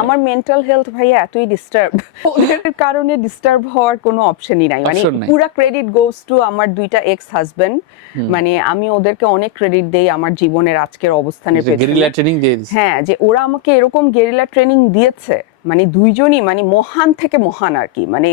আমার mental health ভাইয়া এতই ডিস্টার্ব, ওদের কারণে ডিস্টার্ব হওয়ার কোনো অপশনই নাই। মানে পুরা ক্রেডিট গোস টু আমার দুইটা এক্স হাজবেন্ড। মানে আমি ওদেরকে অনেক ক্রেডিট দেই আমার জীবনের আজকের অবস্থানের পেছনে। হ্যাঁ, যে ওরা আমাকে এরকম গেরিলা ট্রেনিং দিয়েছে, মানে দুইজনই মানে মহান থেকে মহান আর কি। মানে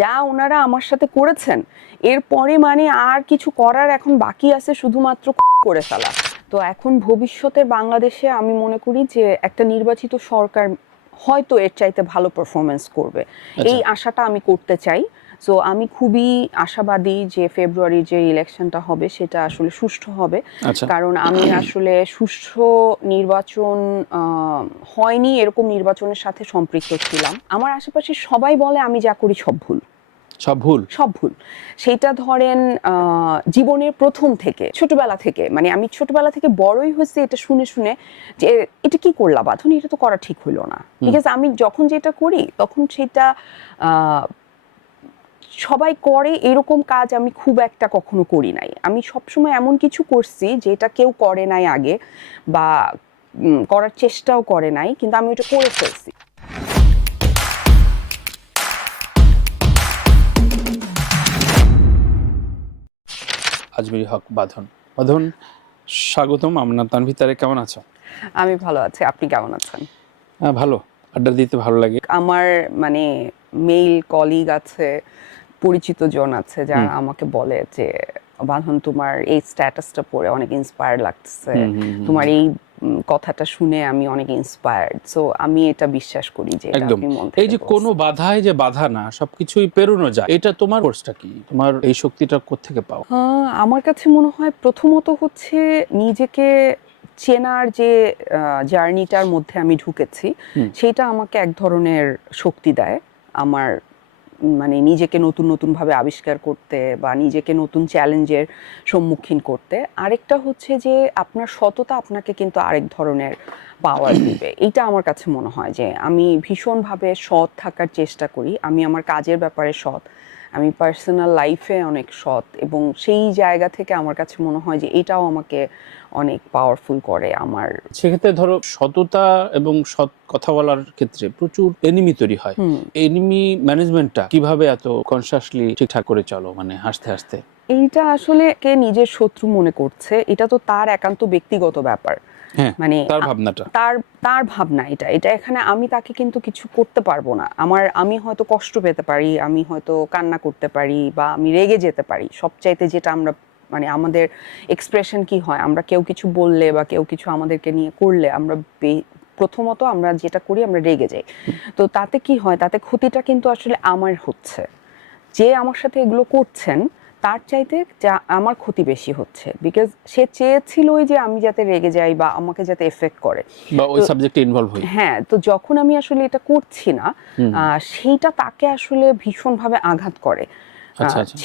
যা ওনারা আমার সাথে করেছেন, এরপরে মানে আর কিছু করার এখন বাকি আছে শুধুমাত্র করে ফেলা। তো এখন ভবিষ্যতের বাংলাদেশে আমি মনে করি যে একটা নির্বাচিত সরকার হয়তো এর চাইতে ভালো পারফরমেন্স করবে, এই আশাটা আমি করতে চাই। সো আমি খুবই আশাবাদী যে ফেব্রুয়ারি যে ইলেকশনটা হবে সেটা আসলে সুষ্ঠু হবে। কারণ আমি আসলে সুষ্ঠু নির্বাচন হয়নি এরকম নির্বাচনের সাথে সম্পৃক্ত ছিলাম। আমার আশেপাশে সবাই বলে আমি যা করি সব ভুল, সব ভুল। সেটা ধরেন জীবনের প্রথম থেকে, ছোটবেলা থেকে, মানে আমি ছোটবেলা থেকে বড়ই হয়েছে এটা শুনে শুনে যে এটা কি করলা বাঁধন, এটা তো করা ঠিক হইলো না। বিকজ আমি যখন যেটা করি তখন সেটা সবাই করে এরকম কাজ আমি খুব একটা কখনো করি নাই। আমি সবসময় এমন কিছু করছি যেটা কেউ করে নাই আগে বা করার চেষ্টাও করে নাই, কিন্তু আমি ওটা করে ফেলছি। আজমেরী হক বাঁধন। বাঁধন, স্বাগতম। আমরা তানভীর তারেক, কেমন আছো? আমি ভালো আছি, আপনি কেমন আছেন? হ্যাঁ ভালো, আড্ডা দিতে ভালো লাগে। আমার মানে মেইল কলিগ আছে, পরিচিত জন আছে যারা আমাকে বলে যে বাঁধন তোমার এই স্ট্যাটাসটা পড়ে অনেক ইন্সপায়ার লাগছে, তোমার এই কথাটা শুনে আমি অনেক ইন্সপায়ার্ড। সো আমি এটা বিশ্বাস করি যে একদম এই যে কোনো বাধায় যে বাধা না, সবকিছুই পেরোনো যায়, এটা তোমার কোর্সটা কি? তোমার এই শক্তিটা কোত্থেকে পাও? আমার কাছে মনে হয় প্রথমত হচ্ছে নিজেকে চেনার যে জার্নিটার মধ্যে আমি ঢুকেছি সেটা আমাকে এক ধরনের শক্তি দেয়। আমার মানে নিজেকে নতুন নতুন ভাবে আবিষ্কার করতে বা নিজেকে নতুন চ্যালেঞ্জের সম্মুখীন করতে। আরেকটা হচ্ছে যে আপনার সততা আপনাকে কিন্তু আরেক ধরনের পাওয়ার দিবে। এইটা আমার কাছে মনে হয় যে আমি ভীষণভাবে সৎ থাকার চেষ্টা করি। আমি আমার কাজের ব্যাপারে সৎ, আমি পার্সোনাল লাইফে অনেক সৎ, এবং সেই জায়গা থেকে আমার কাছে মনে হয় যে এটাও আমাকে অনেক পাওয়ারফুল করে। আমার সেক্ষেত্রে ধরো সততা এবং সৎ কথা বলার ক্ষেত্রে প্রচুর এনিমি তৈরি হয়। এনিমি ম্যানেজমেন্টটা কিভাবে এত কনসিয়াসলি ঠিকঠাক করে চলো, মানে হাসতে হাসতে? এইটা আসলে কে নিজের শত্রু মনে করছে এটা তো তার একান্ত ব্যক্তিগত ব্যাপার। মানে তার ভাবনাটা, তার ভাবনা এটা এখানে আমি তাকে কিন্তু কিছু করতে পারবো না। আমি হয়তো কষ্ট পেতে পারি, আমি হয়তো কান্না করতে পারি, বা আমি রেগে যেতে পারি। সবচাইতে যেটা আমরা মানে আমাদের এক্সপ্রেশন কি হয়, আমরা কেউ কিছু বললে বা কেউ কিছু আমাদেরকে নিয়ে করলে আমরা প্রথমত আমরা যেটা করি আমরা রেগে যাই। তো তাতে কি হয়, তাতে ক্ষতিটা কিন্তু আসলে আমার হচ্ছে। যে আমার সাথে এগুলো করছেন তার চাইতে যা আমার ক্ষতি বেশি হচ্ছে, বিকজ সে চেয়েছিলই যে আমি যাতে রেগে যাই বা আমাকে যাতে এফেক্ট করে বা ওই সাবজেক্টে ইনভলভ হই। হ্যাঁ, তো যখন আমি আসলে এটা করছি না সেইটা তাকে আসলে ভীষণভাবে আঘাত করে।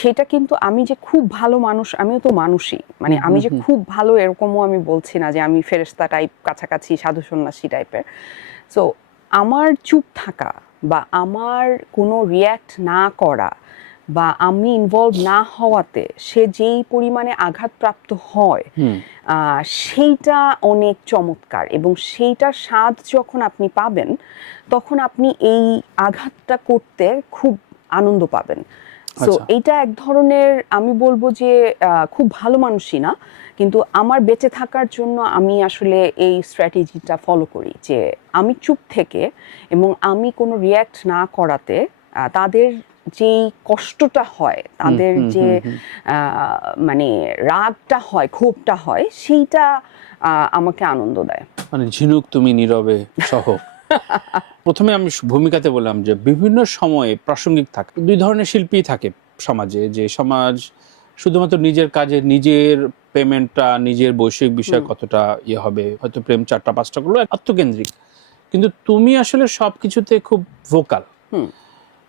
সেটা কিন্তু আমি যে খুব ভালো মানুষ, আমিও তো মানুষই, মানে আমি যে খুব ভালো এরকমও আমি বলছি না যে আমি ফেরেশতা টাইপ কাছাকাছি সাধু সন্ন্যাসী টাইপের। সো আমার চুপ থাকা বা আমার কোনো রিয়্যাক্ট না করা বা আমি ইনভলভ না হওয়াতে সে যেই পরিমাণে আঘাতপ্রাপ্ত হয় সেইটা অনেক চমৎকার, এবং সেইটার স্বাদ যখন আপনি পাবেন তখন আপনি এই আঘাতটা করতে খুব আনন্দ পাবেন। সো এইটা এক ধরনের, আমি বলবো যে খুব ভালো মানুষই না, কিন্তু আমার বেঁচে থাকার জন্য আমি আসলে এই স্ট্র্যাটেজিটা ফলো করি যে আমি চুপ থেকে এবং আমি কোনো রিয়্যাক্ট না করাতে তাদের যেই কষ্টটা হয়, তাদের যে মানে রাগটা হয়, ক্ষোভটা হয়, সেইটা আমাকে আনন্দ দেয়। মানে ঝিনুক তুমি নীরবে সহ। প্রথমে আমি ভূমিকাতে বললাম যে বিভিন্ন সময়ে প্রাসঙ্গিক থাকে। দুই ধরনের শিল্পী থাকে সমাজে, যে সমাজ শুধুমাত্র নিজের কাজে নিজের পেমেন্টটা, নিজের বৈষয়িক বিষয় কতটা ইয়ে হবে, হয়তো প্রেম 4টা-5টা গুলো আত্মকেন্দ্রিক, কিন্তু তুমি আসলে সবকিছুতে খুব ভোকাল।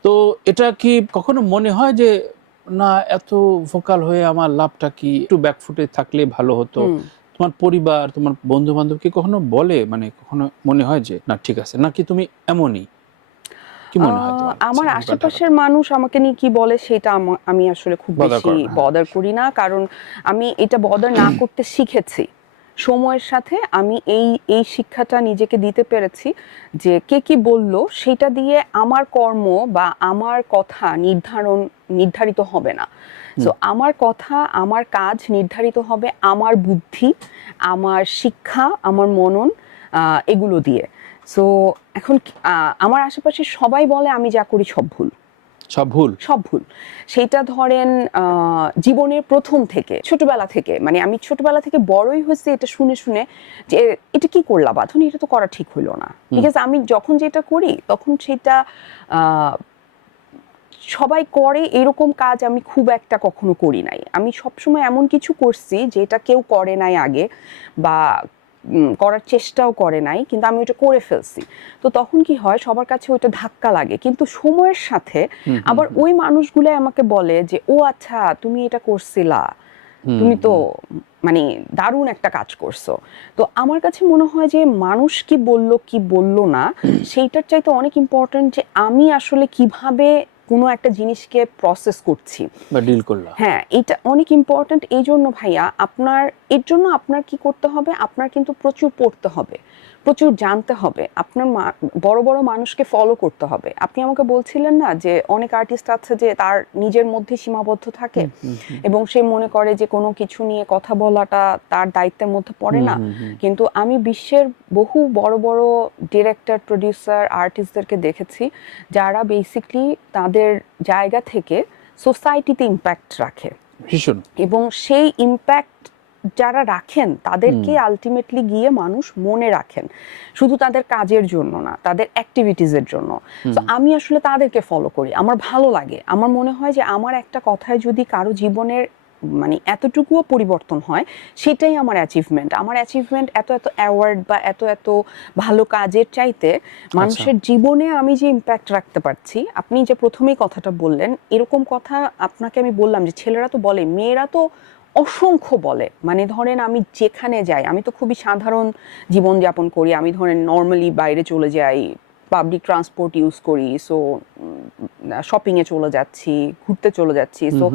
তো এটা কি কখনো মনে হয় যে না, এত ভোকাল হয়ে আমার লাভটা কি, একটু ব্যাকফুটে থাকলে ভালো হতো? তোমার পরিবার, তোমার বন্ধু বান্ধব কি কখনো বলে, মানে কখনো মনে হয় যে না ঠিক আছে, নাকি তুমি এমনই? কি মনে হয় তোমার? আমার আশেপাশের মানুষ আমাকে নিয়ে কি বলে সেটা আমি আসলে খুব বেশি বদার করি না, কারণ আমি এটা বদার না করতে শিখেছি। সময়ের সাথে আমি এই শিক্ষাটা নিজেকে দিতে পেরেছি যে কে কি বলল সেটা দিয়ে আমার কর্ম বা আমার কথা নির্ধারিত হবে না। সো আমার কথা আমার কাজ নির্ধারিত হবে আমার বুদ্ধি, আমার শিক্ষা, আমার মনন, এগুলো দিয়ে। সো এখন আমার আশেপাশে সবাই বলে আমি যা করি সব ভুল। সব ভুল সেটা ধরেন জীবনের প্রথম থেকে ছোটবেলা থেকে, মানে আমি ছোটবেলা থেকে বড়ই হয়েছি এটা শুনে শুনে যে এটা কি করলা বাঁধন, এটা তো করা ঠিক হইলো না। বিকজ আমি যখন যেটা করি তখন সেটা সবাই করে এরকম কাজ আমি খুব একটা কখনো করি নাই। আমি সবসময় এমন কিছু করছি যেটা কেউ করে নাই আগে বা করার চেষ্টাও করে নাই, কিন্তু আমি ওটা করে ফেলছি। তো তখন কি হয়, সবার কাছে ওইটা ধাক্কা লাগে, কিন্তু সময়ের সাথে আবার ওই মানুষগুলো আমাকে বলে যে ও আচ্ছা তুমি এটা করছিলা, তুমি তো মানে দারুণ একটা কাজ করছো। তো আমার কাছে মনে হয় যে মানুষ কি বলল না সেইটার চাইতে অনেক ইম্পর্টেন্ট যে আমি আসলে কিভাবে কোনো একটা জিনিসকে প্রসেস করছি বা ডিল করলাম। হ্যাঁ, এটা অনেক ইম্পর্টেন্ট। এই জন্য ভাইয়া এর জন্য আপনার কি করতে হবে, আপনার কিন্তু প্রচুর পড়তে হবে, প্রচুর জানতে হবে, আপনার বড় বড় মানুষকে ফলো করতে হবে। আপনি আমাকে বলছিলেন না যে অনেক আর্টিস্ট আছে যে তার নিজের মধ্যে সীমাবদ্ধ থাকে এবং সে মনে করে যে কোনো কিছু নিয়ে কথা বলাটা তার দায়িত্বের মধ্যে পড়ে না। কিন্তু আমি বিশ্বের বহু বড় বড় ডিরেক্টর, প্রডিউসার, আর্টিস্টদেরকে দেখেছি যারা বেসিকলি তাদের জায়গা থেকে সোসাইটিতে ইম্প্যাক্ট রাখে ভীষণ, এবং সেই ইম্প্যাক্ট যারা রাখেন তাদেরকে আলটিমেটলি গিয়ে মানুষ মনে রাখেন, শুধু তাদের কাজের জন্য না, তাদের অ্যাক্টিভিটিজের জন্য। তো আমি আসলে তাদেরকে ফলো করি, আমার ভালো লাগে। আমার মনে হয় যে আমার একটা কথায় যদি কারো জীবনের মানে এতটুকুও পরিবর্তন হয় সেটাই আমার অ্যাচিভমেন্ট। আমার অ্যাচিভমেন্ট এত এত অ্যাওয়ার্ড বা এত এত ভালো কাজের চাইতে মানুষের জীবনে আমি যে ইম্প্যাক্ট রাখতে পারছি। আপনি যে প্রথমেই কথাটা বললেন, এরকম কথা আপনাকে আমি বললাম যে ছেলেরা তো বলে, মেয়েরা তো অসংখ্য বলে। মানে ধরেন আমি যেখানে যাই, আমি তো খুবই সাধারণ জীবনযাপন করি, আমি ধরেন নর্মালি বাইরে চলে যাই, পাবলিক ট্রান্সপোর্ট ইউজ করি, সো শপিংয়ে চলে যাচ্ছি, ঘুরতে চলে যাচ্ছি, সো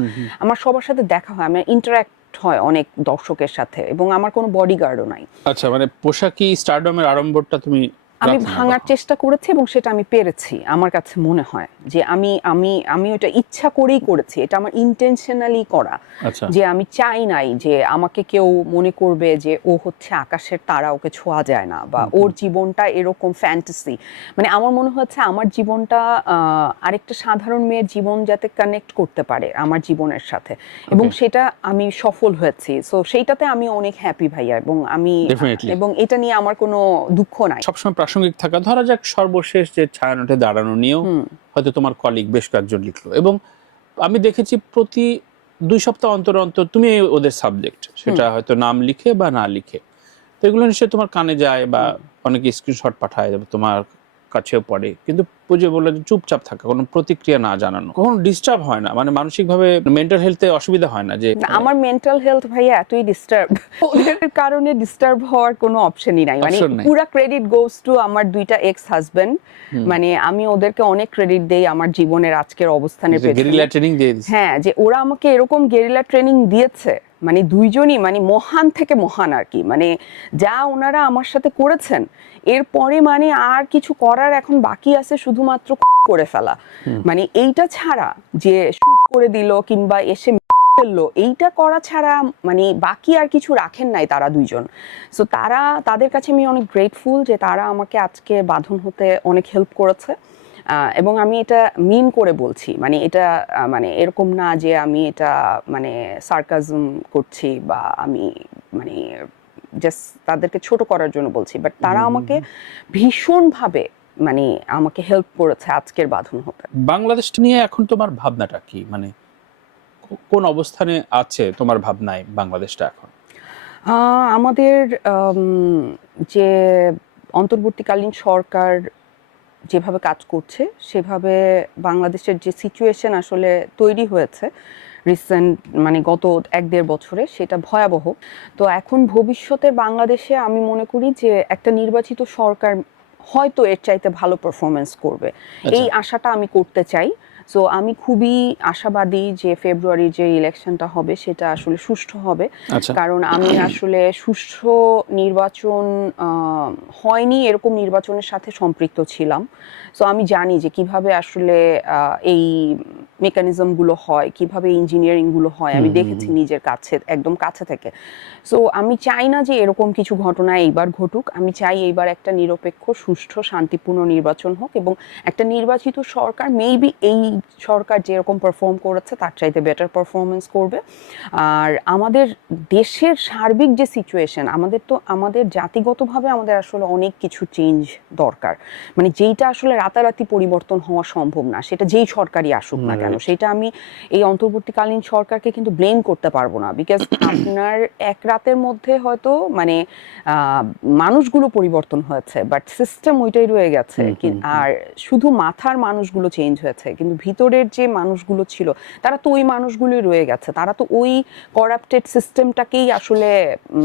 আমার সবার সাথে দেখা হয়, আমার ইন্টারাক্ট হয় অনেক দর্শকের সাথে, এবং আমার কোনো বডিগার্ডও নাই। আচ্ছা, মানে পোশাকি স্টারডমের আড়ম্বরটা তুমি আমি ভাঙার চেষ্টা করেছি এবং সেটা আমি পেরেছি। আমার কাছে মনে হয় যে আমি ওটা ইচ্ছা করেই করেছি, এটা আমার ইন্টেনশনালি করা। যে আমি চাই নাই যে আমাকে কেউ মনে করবে যে ও হচ্ছে আকাশের তারা, ওকে ছোঁয়া যায় না, বা ওর জীবনটা এরকম ফ্যান্টাসি। মানে আমার মনে হচ্ছে আমার জীবনটা আরেকটা সাধারণ মেয়ের জীবন যাতে কানেক্ট করতে পারে আমার জীবনের সাথে, এবং সেটা আমি সফল হয়েছি। সো সেইটাতে আমি অনেক হ্যাপি ভাইয়া, এবং এটা নিয়ে আমার কোনো দুঃখ নাই। সবসময় প্রাসঙ্গিক থাকা, ধরা যাক সর্বশেষ যে ছায়ানটে দাঁড়ানো নিয়েও হয়তো তোমার কলিগ বেশ কয়েকজন লিখলো, এবং আমি দেখেছি প্রতি 2 সপ্তাহ অন্তর অন্তর তুমি ওদের সাবজেক্ট, সেটা হয়তো নাম লিখে বা না লিখে, তো এগুলো নিশ্চয়ই তোমার কানে যায় বা অনেকে স্ক্রিনশট পাঠায়, তোমার কাছেও পড়ে, কিন্তু বুঝে বললে যে চুপচাপ থাকা, কোনো প্রতিক্রিয়া না জানানো, কখনো ডিস্টার্ব হয় না? মানে মানসিকভাবে মেন্টাল হেলথে অসুবিধা হয় না? যে আমার মেন্টাল হেলথ ভাইয়া এতই ডিস্টার্ব, ওদের কারণে ডিস্টার্ব হওয়ার কোনো অপশনই নাই। মানে পুরো ক্রেডিট গোস টু আমার 2টা এক্স হাজবেন্ড। মানে আমি ওদেরকে অনেক ক্রেডিট দেই আমার জীবনের আজকের অবস্থানের পেছনে। গেরিলা ট্রেনিং দিয়ে দিয়েছে। হ্যাঁ, যে ওরা আমাকে এরকম গেরিলা ট্রেনিং দিয়েছে, মানে দুইজনই মানে মহান থেকে মহান আর কি। মানে যা ওনারা আমার সাথে করেছেন, এরপরে মানে আর কিছু করার এখন বাকি আছে শুধুমাত্র করে ফেলা। মানে এইটা ছাড়া যে শুট করে দিল কিংবা এসে ফেললো, এইটা করা ছাড়া মানে বাকি আর কিছু রাখেন নাই তারা দুইজন। সো তাদের কাছে আমি অনেক গ্রেটফুল যে তারা আমাকে আজকে বাঁধন হতে অনেক হেল্প করেছে, এবং আমি এটা মিন করে বলছি। মানে এটা মানে এরকম না যে আমি এটা মানে সার্কাজম করছি বা আমি মানে জাস্ট তাদেরকে ছোট করার জন্য বলছি, বাট তারা আমাকে ভীষণভাবে মানে আমাকে হেল্প করেছে আজকের বাঁধন হতে। বাংলাদেশ নিয়ে এখন তোমার ভাবনাটা কি? মানে কোন অবস্থানে আছে তোমার ভাবনায় বাংলাদেশটা এখন? আমাদের যে অন্তর্বর্তীকালীন সরকার যেভাবে কাজ করছে, সেভাবে বাংলাদেশের যে সিচুয়েশন আসলে তৈরি হয়েছে রিসেন্ট মানে গত 1-1.5 বছরে, সেটা ভয়াবহ। তো এখন ভবিষ্যতের বাংলাদেশে আমি মনে করি যে একটা নির্বাচিত সরকার হয়তো এর চাইতে ভালো পারফরমেন্স করবে, এই আশাটা আমি করতে চাই। সো আমি খুবই আশাবাদী যে ফেব্রুয়ারির যে ইলেকশনটা হবে সেটা আসলে সুষ্ঠু হবে, কারণ আমি আসলে সুষ্ঠু নির্বাচন হয়নি এরকম নির্বাচনের সাথে সম্পৃক্ত ছিলাম। সো আমি জানি যে কিভাবে আসলে এই মেকানিজমগুলো হয়, কিভাবে ইঞ্জিনিয়ারিংগুলো হয়, আমি দেখেছি নিজের কাছে, একদম কাছে থেকে। সো আমি চাই না যে এরকম কিছু ঘটনা এইবার ঘটুক। আমি চাই এইবার একটা নিরপেক্ষ, সুষ্ঠু, শান্তিপূর্ণ নির্বাচন হোক এবং একটা নির্বাচিত সরকার মেবি এই সরকার যেরকম পারফর্ম করেছে তার চাইতে বেটার পারফরমেন্স করবে। আর আমাদের দেশের সার্বিক যে সিচুয়েশন, আমাদের জাতিগতভাবে আমাদের আসলে অনেক কিছু চেঞ্জ দরকার, মানে যেইটা আসলে রাতারাতি পরিবর্তন হওয়া সম্ভব না, সেটা যেই সরকারই আসুক না কেন। সেটা আমি এই অন্তর্বর্তীকালীন সরকারকে কিন্তু ব্লেম করতে পারবো না, বিকজ আপনার এক রাতের মধ্যে হয়তো মানে মানুষগুলো পরিবর্তন হয়েছে, বাট সিস্টেম ওইটাই রয়ে গেছে। আর শুধু মাথার মানুষগুলো চেঞ্জ হয়েছে, কিন্তু ভিতরের যে মানুষগুলো ছিল তারা তো ওই মানুষগুলোই রয়ে গেছে, তারা তো ওই করাপ্টেড সিস্টেমটাকেই আসলে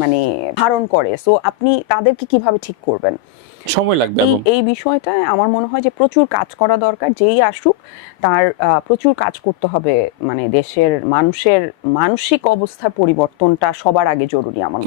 মানে ধারণ করে। সো আপনি তাদেরকে কিভাবে ঠিক করবেন? সময় লাগবে। এই বিষয়টায় আমার মনে হয় যে প্রচুর কাজ করা দরকার, যেই আসুক তার প্রচুর কাজ করতে হবে, মানে দেশের মানুষের মানসিক অবস্থার পরিবর্তনটা সবার আগে জরুরি আমার।